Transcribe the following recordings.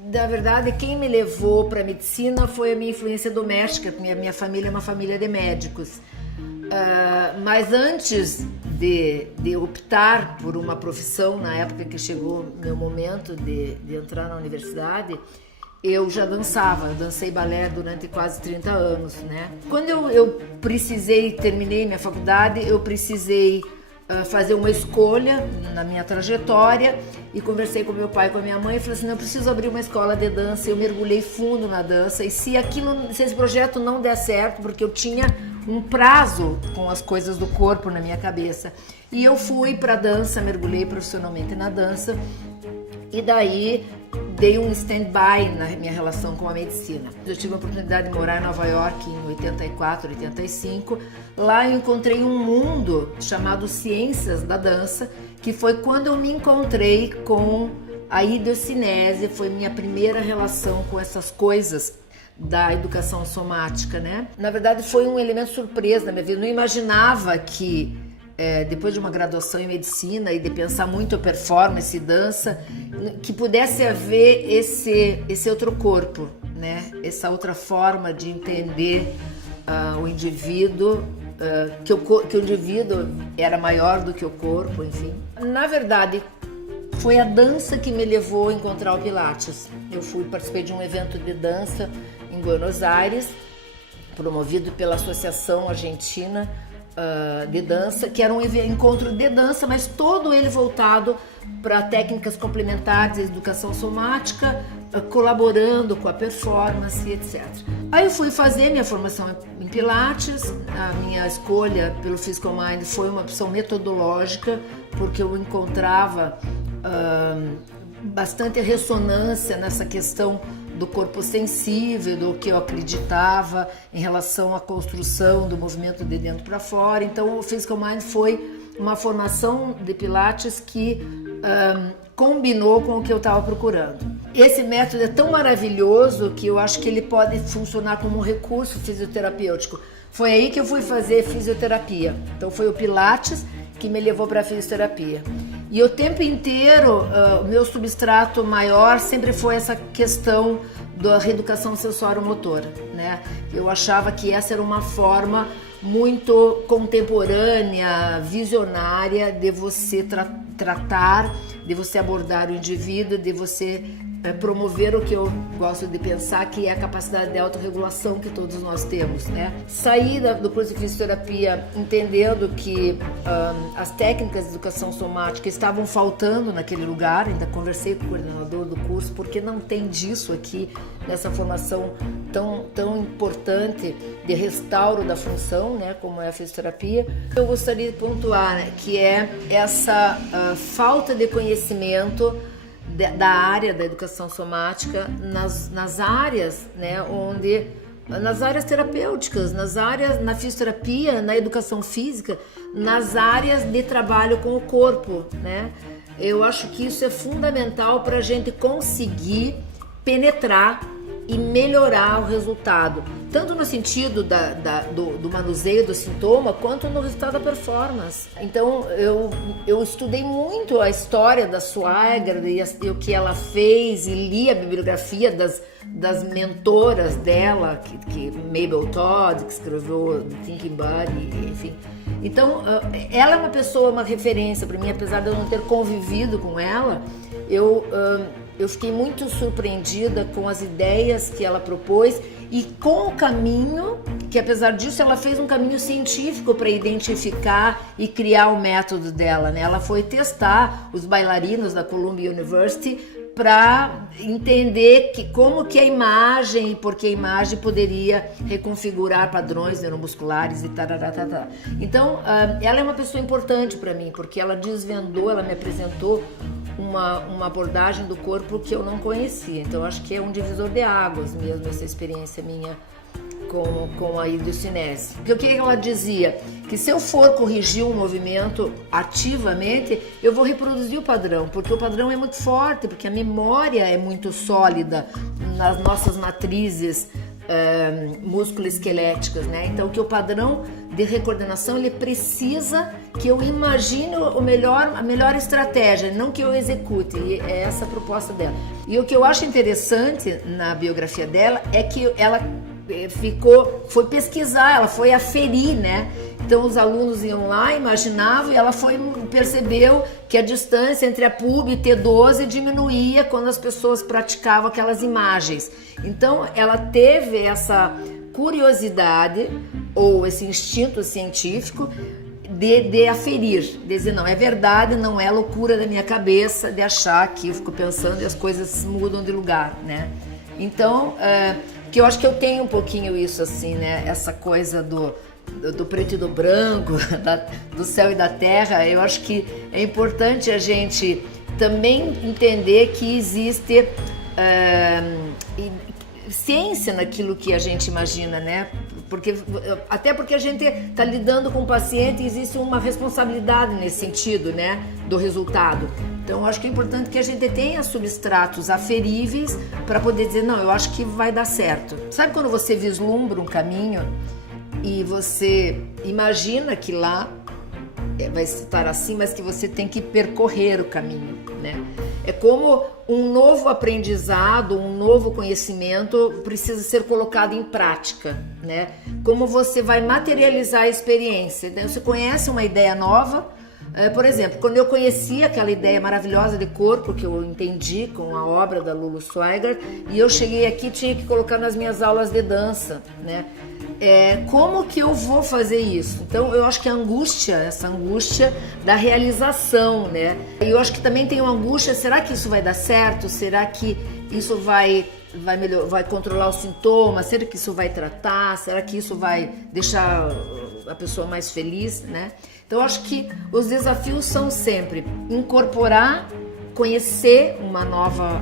Na verdade, quem me levou para a medicina foi a minha influência doméstica, porque minha família é uma família de médicos. Mas antes de optar por uma profissão, na época que chegou meu momento de entrar na universidade, eu já dançava, eu dancei balé durante quase 30 anos, né? Quando eu terminei minha faculdade, eu precisei fazer uma escolha na minha trajetória e conversei com meu pai e com a minha mãe e falei assim, não, eu preciso abrir uma escola de dança. Eu mergulhei fundo na dança e se esse projeto não der certo, porque eu tinha um prazo com as coisas do corpo na minha cabeça, e eu fui para dança, mergulhei profissionalmente na dança e daí dei um stand-by na minha relação com a medicina. Eu tive a oportunidade de morar em Nova York em 84, 85. Lá eu encontrei um mundo chamado Ciências da Dança, que foi quando eu me encontrei com a idiocinese, foi minha primeira relação com essas coisas da educação somática, né? Na verdade foi um elemento surpresa na minha vida, eu não imaginava que depois de uma graduação em medicina e de pensar muito a performance e dança, que pudesse haver esse outro corpo, né? Essa outra forma de entender o indivíduo, que o indivíduo era maior do que o corpo, enfim. Na verdade, foi a dança que me levou a encontrar o Pilates. Eu participei de um evento de dança em Buenos Aires, promovido pela Associação Argentina de Dança, que era um encontro de dança, mas todo ele voltado para técnicas complementares de educação somática, colaborando com a performance, etc. Aí eu fui fazer minha formação em Pilates. A minha escolha pelo Physical Mind foi uma opção metodológica, porque eu encontrava bastante ressonância nessa questão do corpo sensível, do que eu acreditava em relação à construção do movimento de dentro para fora. Então o Physical Mind foi uma formação de Pilates que combinou com o que eu estava procurando. Esse método é tão maravilhoso que eu acho que ele pode funcionar como um recurso fisioterapêutico. Foi aí que eu fui fazer fisioterapia. Então foi o Pilates que me levou para a fisioterapia. E o tempo inteiro, o meu substrato maior sempre foi essa questão da reeducação sensório-motora, né? Eu achava que essa era uma forma muito contemporânea, visionária de você tratar, de você abordar o indivíduo, de você promover o que eu gosto de pensar, que é a capacidade de autorregulação que todos nós temos, né? Saí do curso de fisioterapia entendendo que as técnicas de educação somática estavam faltando naquele lugar. Ainda conversei com o coordenador do curso, porque não tem disso aqui nessa formação tão importante de restauro da função, né, como é a fisioterapia. Eu gostaria de pontuar, né, que é essa falta de conhecimento da área da educação somática nas áreas, né, nas áreas terapêuticas, na fisioterapia, na educação física, nas áreas de trabalho com o corpo, né? Eu acho que isso é fundamental para a gente conseguir penetrar e melhorar o resultado, tanto no sentido do manuseio do sintoma, quanto no resultado da performance. Então, eu estudei muito a história da Swigert e o que ela fez, e li a bibliografia das mentoras dela, que Mabel Todd, que escreveu The Thinking Body, enfim. Então, ela é uma pessoa, uma referência para mim, apesar de eu não ter convivido com ela. Eu fiquei muito surpreendida com as ideias que ela propôs e com o caminho, que apesar disso ela fez um caminho científico para identificar e criar o método dela, né? Ela foi testar os bailarinos da Columbia University para entender como que a imagem e por que a imagem poderia reconfigurar padrões neuromusculares e tarará. Então, ela é uma pessoa importante para mim, porque ela desvendou, ela me apresentou uma abordagem do corpo que eu não conhecia. Então, acho que é um divisor de águas mesmo essa experiência minha com a idiocinese. Porque o que ela dizia? Que se eu for corrigir um movimento ativamente, eu vou reproduzir o padrão, porque o padrão é muito forte, porque a memória é muito sólida nas nossas matrizes músculo-esqueléticas, né? Então que o padrão de recoordenação ele precisa que eu imagine a melhor estratégia, não que eu execute. E é essa a proposta dela. E o que eu acho interessante na biografia dela é que ela foi pesquisar, ela foi aferir, né? Então os alunos iam lá, imaginavam, e ela percebeu que a distância entre a pub e T12 diminuía quando as pessoas praticavam aquelas imagens. Então ela teve essa curiosidade ou esse instinto científico de aferir, de dizer, não, é verdade, não é loucura da minha cabeça de achar que eu fico pensando e as coisas mudam de lugar, né? Então, que eu acho que eu tenho um pouquinho isso assim, né? Essa coisa do preto e do branco, do céu e da terra. Eu acho que é importante a gente também entender que existe ciência naquilo que a gente imagina, né? Até porque a gente está lidando com o paciente e existe uma responsabilidade nesse sentido, né? Do resultado. Então, acho que é importante que a gente tenha substratos aferíveis para poder dizer, não, eu acho que vai dar certo. Sabe quando você vislumbra um caminho e você imagina que lá vai estar assim, mas que você tem que percorrer o caminho, né? É como um novo aprendizado, um novo conhecimento precisa ser colocado em prática, né? Como você vai materializar a experiência. Então, você conhece uma ideia nova. Por exemplo, quando eu conheci aquela ideia maravilhosa de corpo que eu entendi com a obra da Lulu Schweiger, e eu cheguei aqui, tinha que colocar nas minhas aulas de dança, né? Como que eu vou fazer isso? Então eu acho que essa angústia da realização, né? E eu acho que também tem uma angústia, será que isso vai dar certo? Será que isso vai controlar os sintomas? Será que isso vai tratar? Será que isso vai deixar a pessoa mais feliz, né? Então eu acho que os desafios são sempre incorporar, conhecer uma nova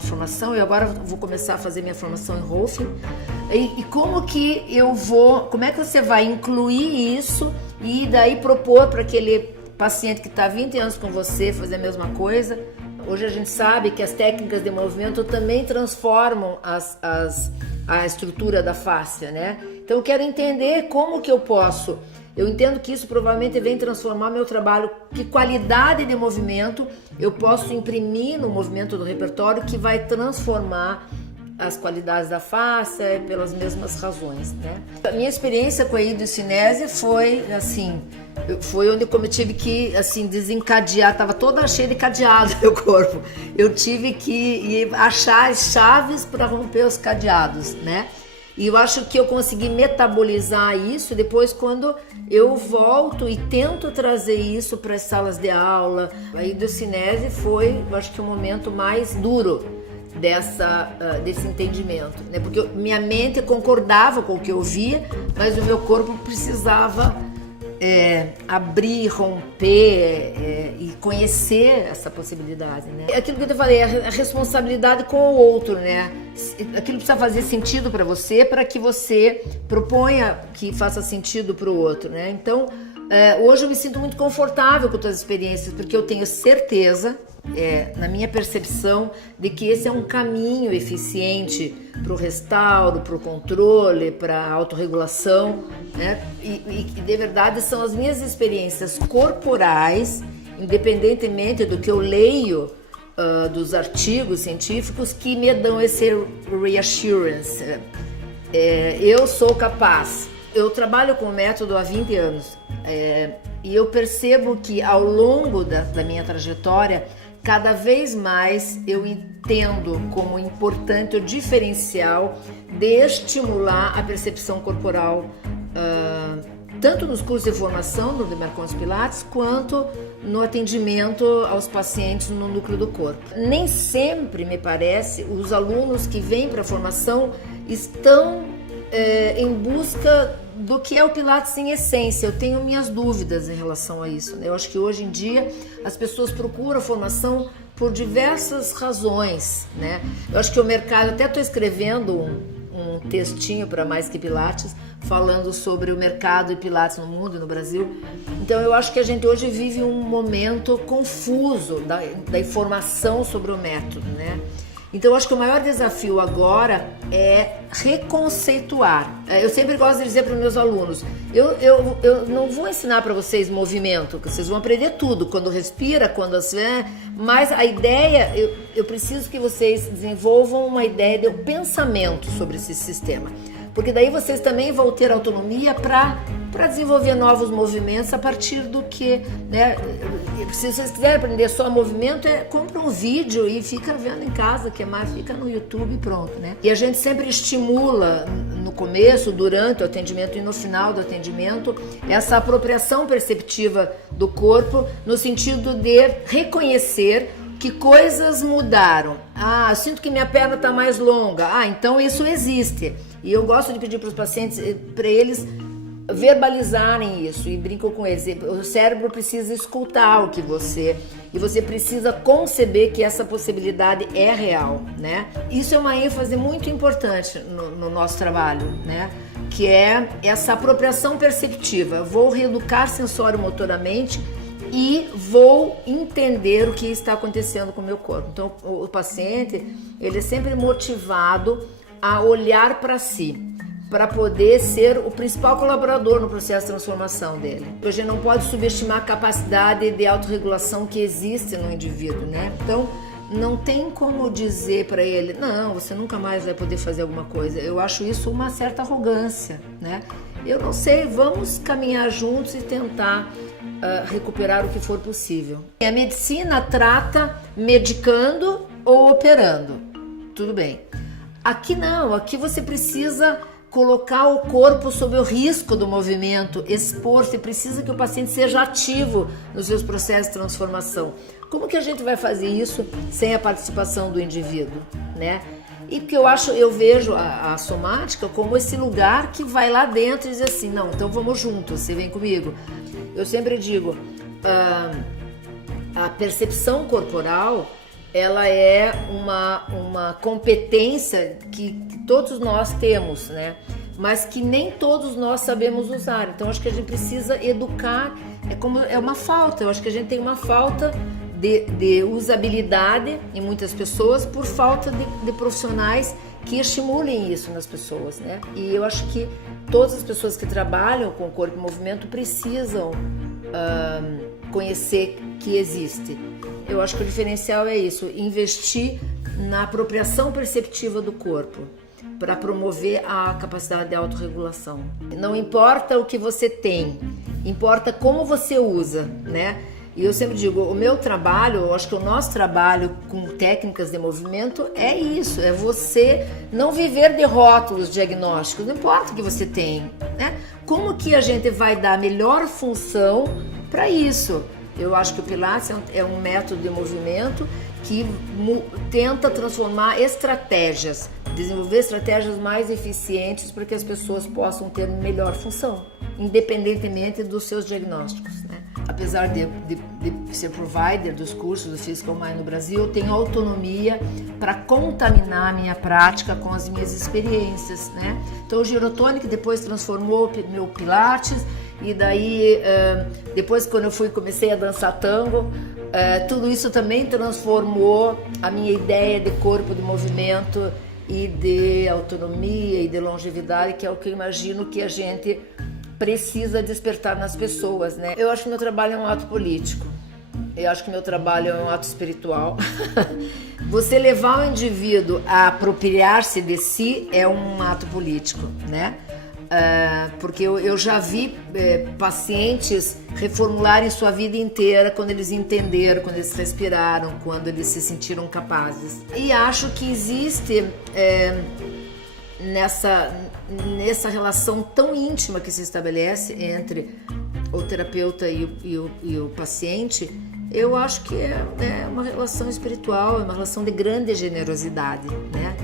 formação. Eu agora vou começar a fazer minha formação em Rolfing. E como é que você vai incluir isso e daí propor para aquele paciente que está há 20 anos com você fazer a mesma coisa? Hoje a gente sabe que as técnicas de movimento também transformam a estrutura da fáscia, né? Então eu quero entender como que eu posso. Eu entendo que isso provavelmente vem transformar meu trabalho, que qualidade de movimento eu posso imprimir no movimento do repertório que vai transformar as qualidades da fáscia pelas mesmas razões, né? A minha experiência com a hidrocinese foi assim, onde eu tive que assim desencadear, estava toda cheia de cadeado meu corpo. Eu tive que achar as chaves para romper os cadeados, né? E eu acho que eu consegui metabolizar isso depois quando eu volto e tento trazer isso para as salas de aula. A hidrocinese foi, eu acho que o momento mais duro desse entendimento, né? Porque minha mente concordava com o que eu via, mas o meu corpo precisava abrir, romper e conhecer essa possibilidade, né? Aquilo que eu te falei, a responsabilidade com o outro, né? Aquilo precisa fazer sentido para você, para que você proponha que faça sentido para o outro, né? Então, hoje eu me sinto muito confortável com todas as experiências, porque eu tenho certeza, na minha percepção, de que esse é um caminho eficiente para o restauro, para o controle, para a autorregulação, né? E de verdade são as minhas experiências corporais, independentemente do que eu leio dos artigos científicos, que me dão esse reassurance. Eu sou capaz. Eu trabalho com o método há 20 anos e eu percebo que ao longo da minha trajetória, cada vez mais eu entendo como importante o diferencial de estimular a percepção corporal, tanto nos cursos de formação do Marcondes Pilates, quanto no atendimento aos pacientes no núcleo do corpo. Nem sempre, me parece, os alunos que vêm para a formação estão em busca do que é o Pilates em essência. Eu tenho minhas dúvidas em relação a isso, né? Eu acho que hoje em dia as pessoas procuram formação por diversas razões, né? Eu acho que o mercado, até estou escrevendo um textinho para Mais Que Pilates, falando sobre o mercado de Pilates no mundo e no Brasil. Então eu acho que a gente hoje vive um momento confuso da informação sobre o método, né? Então, eu acho que o maior desafio agora é reconceituar. Eu sempre gosto de dizer para os meus alunos, eu não vou ensinar para vocês movimento, que vocês vão aprender tudo, quando respira, quando mas a ideia, eu preciso que vocês desenvolvam uma ideia de pensamento sobre esse sistema. Porque daí vocês também vão ter autonomia para desenvolver novos movimentos a partir do que, né? Se vocês quiserem aprender só movimento, compra um vídeo e fica vendo em casa, que é mais, fica no YouTube e pronto, né? E a gente sempre estimula no começo, durante o atendimento e no final do atendimento, essa apropriação perceptiva do corpo, no sentido de reconhecer que coisas mudaram. Eu sinto que minha perna está mais longa. Então isso existe. E eu gosto de pedir para os pacientes, para eles verbalizarem isso, e brinco com eles. O cérebro precisa escutar o que e você precisa conceber que essa possibilidade é real, né? Isso é uma ênfase muito importante no nosso trabalho, né? Que é essa apropriação perceptiva. Vou reeducar sensório-motoramente e vou entender o que está acontecendo com o meu corpo. Então, o paciente, ele é sempre motivado a olhar para si, para poder ser o principal colaborador no processo de transformação dele. A gente não pode subestimar a capacidade de autorregulação que existe no indivíduo, né? Então, não tem como dizer para ele, não, você nunca mais vai poder fazer alguma coisa. Eu acho isso uma certa arrogância, né? Eu não sei, vamos caminhar juntos e tentar recuperar o que for possível. A medicina trata medicando ou operando, tudo bem. Aqui não, aqui você precisa colocar o corpo sob o risco do movimento, expor, você precisa que o paciente seja ativo nos seus processos de transformação. Como que a gente vai fazer isso sem a participação do indivíduo, né? E porque eu vejo a somática como esse lugar que vai lá dentro e diz assim, não, então vamos juntos, você vem comigo. Eu sempre digo, a percepção corporal, ela é uma competência que todos nós temos, né? Mas que nem todos nós sabemos usar. Então, acho que a gente precisa educar, é uma falta. Eu acho que a gente tem uma falta de usabilidade em muitas pessoas por falta de profissionais que estimulem isso nas pessoas, né? E eu acho que todas as pessoas que trabalham com o corpo em movimento precisam conhecer que existe. Eu acho que o diferencial é isso, investir na apropriação perceptiva do corpo para promover a capacidade de autorregulação. Não importa o que você tem, importa como você usa, né? E eu sempre digo, o meu trabalho, eu acho que o nosso trabalho com técnicas de movimento é isso, é você não viver de rótulos diagnósticos, não importa o que você tem, né? Como que a gente vai dar a melhor função para isso? Eu acho que o Pilates é um método de movimento que tenta transformar estratégias, desenvolver estratégias mais eficientes para que as pessoas possam ter melhor função, independentemente dos seus diagnósticos, né? Apesar de ser provider dos cursos do Physical Mind no Brasil, eu tenho autonomia para contaminar a minha prática com as minhas experiências, né? Então o Girotonic depois transformou meu Pilates, e daí depois quando eu comecei a dançar tango, tudo isso também transformou a minha ideia de corpo, de movimento e de autonomia e de longevidade, que é o que eu imagino que a gente precisa despertar nas pessoas, né? Eu acho que meu trabalho é um ato político. Eu acho que meu trabalho é um ato espiritual. Você levar o indivíduo a apropriar-se de si é um ato político, né? Porque eu já vi pacientes reformularem sua vida inteira quando eles entenderam, quando eles respiraram, quando eles se sentiram capazes. E acho que existe nessa relação tão íntima que se estabelece entre o terapeuta e o paciente, eu acho que é uma relação espiritual, é uma relação de grande generosidade, né?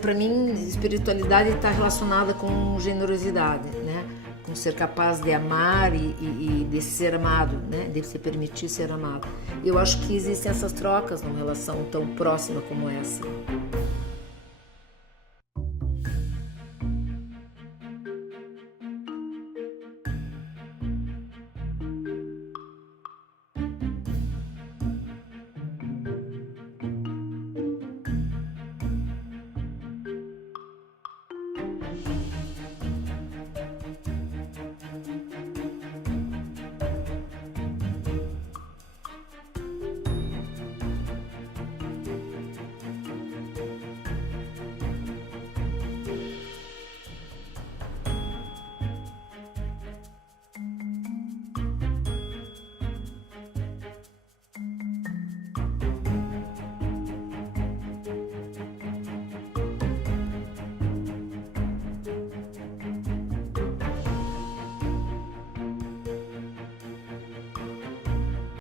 Para mim, espiritualidade está relacionada com generosidade, né? Com ser capaz de amar e de ser amado, né? De se permitir ser amado. Eu acho que existem essas trocas numa relação tão próxima como essa.